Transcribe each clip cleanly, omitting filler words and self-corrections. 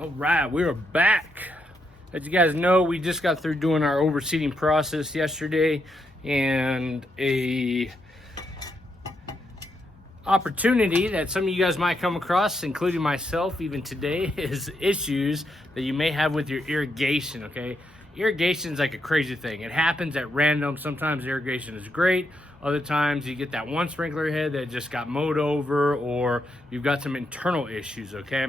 All right, we are back. As you guys know, we just got through doing our overseeding process yesterday, and a opportunity that some of you guys might come across, including myself even today, is issues that you may have with your irrigation. Okay, irrigation is like a crazy thing. It happens at random. Sometimes irrigation is great, other times you get that one sprinkler head that just got mowed over, or you've got some internal issues. Okay,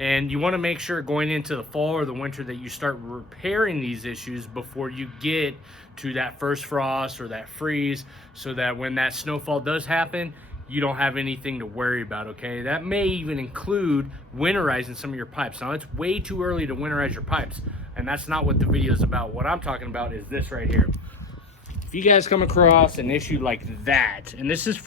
and you want to make sure going into the fall or the winter that you start repairing these issues before you get to that first frost or that freeze, so that when that snowfall does happen, you don't have anything to worry about. Okay, that may even include winterizing some of your pipes. Now, it's way too early to winterize your pipes, and that's not what the video is about. What I'm talking about is this right here. If you guys come across an issue like that, and this is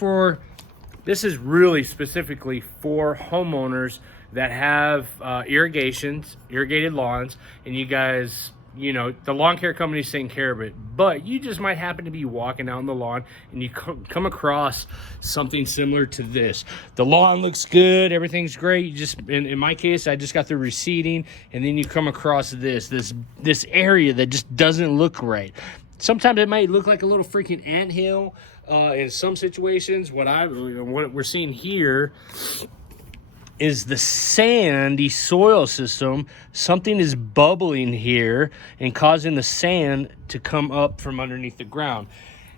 really specifically for homeowners that have irrigated lawns, and you guys, you know, the lawn care company's taking care of it, but you just might happen to be walking out on the lawn and you come across something similar to this. The lawn looks good, everything's great. You just, in my case, I just got through reseeding, and then you come across this area that just doesn't look right. Sometimes it might look like a little freaking anthill. In some situations, what we're seeing here is the sandy soil system. Something is bubbling here and causing the sand to come up from underneath the ground.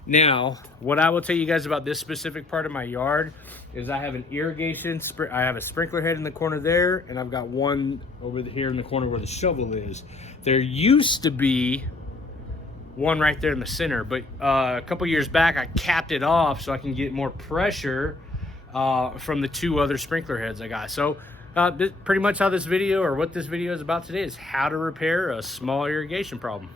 Now, what I will tell you guys about this specific part of my yard is I have I have a sprinkler head in the corner there, and I've got one over here in the corner where the shovel is. There used to be one right there in the center, but a couple years back I capped it off so I can get more pressure from the two other sprinkler heads I got. So pretty much how this video, or what this video is about today, is how to repair a small irrigation problem.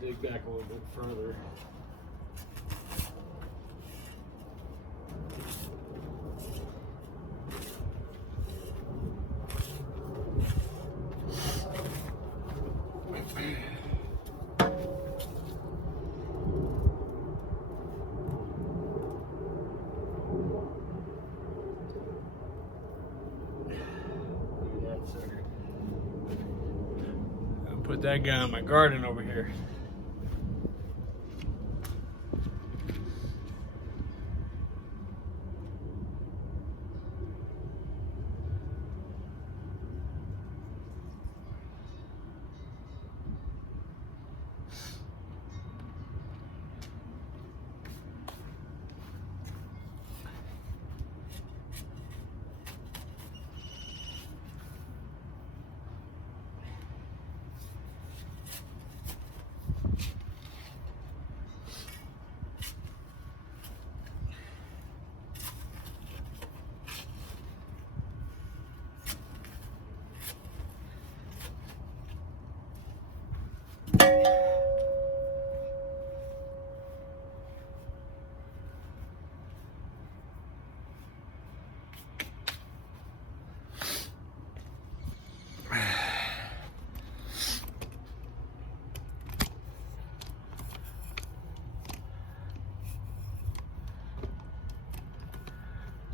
Dig back a little bit further. I'll put that guy in my garden over here.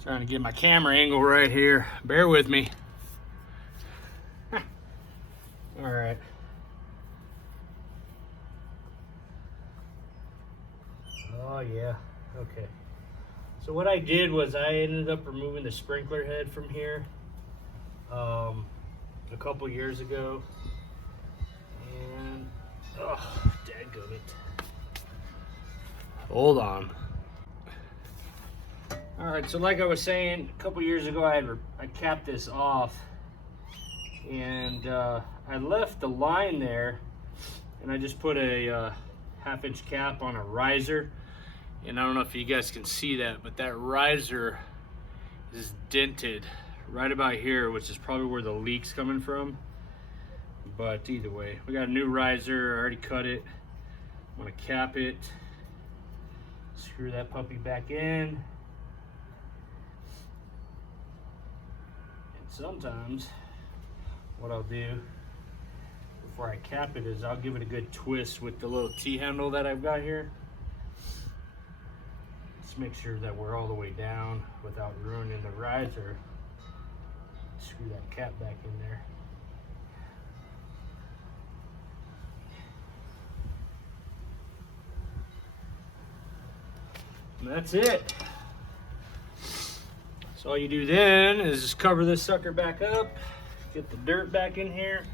Trying to get my camera angle right here. Bear with me. All right. Oh yeah, okay. So what I did was I ended up removing the sprinkler head from here a couple years ago. And, oh, dadgummit. Hold on. All right, so like I was saying, a couple years ago I capped this off, and I left the line there, and I just put a half-inch cap on a riser. And I don't know if you guys can see that, but that riser is dented right about here, which is probably where the leak's coming from. But either way, we got a new riser. I already cut it. I'm gonna cap it, screw that puppy back in. And sometimes what I'll do before I cap it is I'll give it a good twist with the little T-handle that I've got here. Just make sure that we're all the way down without ruining the riser. Screw that cap back in there. And that's it. So all you do then is just cover this sucker back up, get the dirt back in here.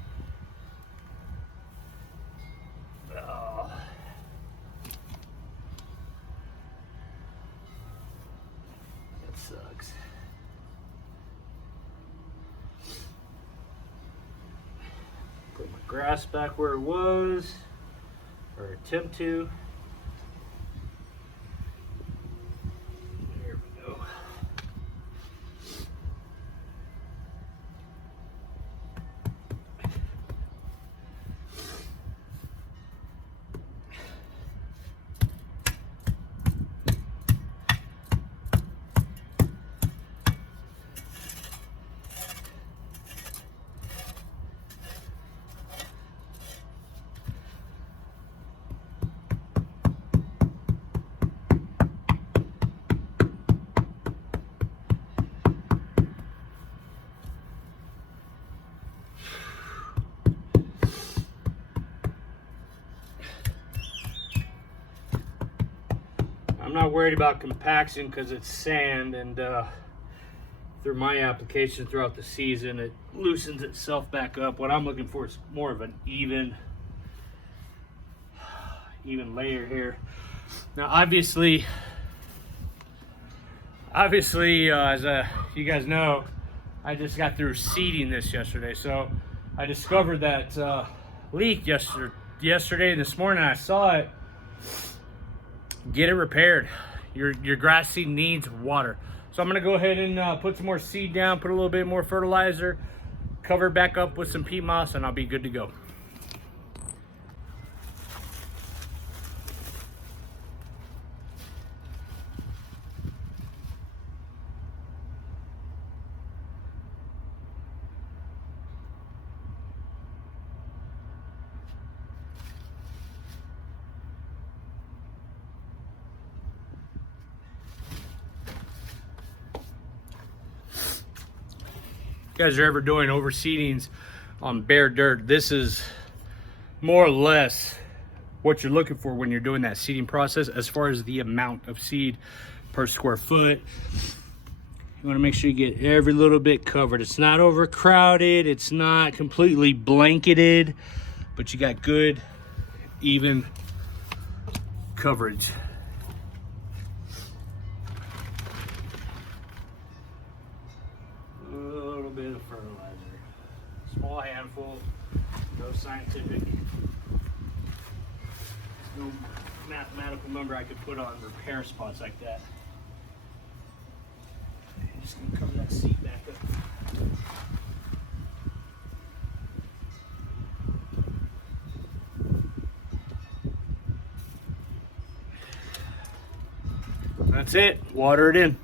Oh. That sucks. Put my grass back where it was, or attempt to. I'm not worried about compaction because it's sand, and through my application throughout the season, it loosens itself back up. What I'm looking for is more of an even layer here. Now, obviously, as you guys know, I just got through seeding this yesterday, so I discovered that leak yesterday and this morning. I saw it. Get it repaired. Your grass seed needs water. So I'm gonna go ahead and put some more seed down, put a little bit more fertilizer, cover it back up with some peat moss, and I'll be good to go. You guys are ever doing overseedings on bare dirt, this is more or less what you're looking for when you're doing that seeding process as far as the amount of seed per square foot. You want to make sure you get every little bit covered. It's not overcrowded, it's not completely blanketed, but you got good, even coverage. Bit of fertilizer, small handful, no scientific, no mathematical number I could put on repair spots like that. Just gonna cover that seat back up. That's it. Water it in.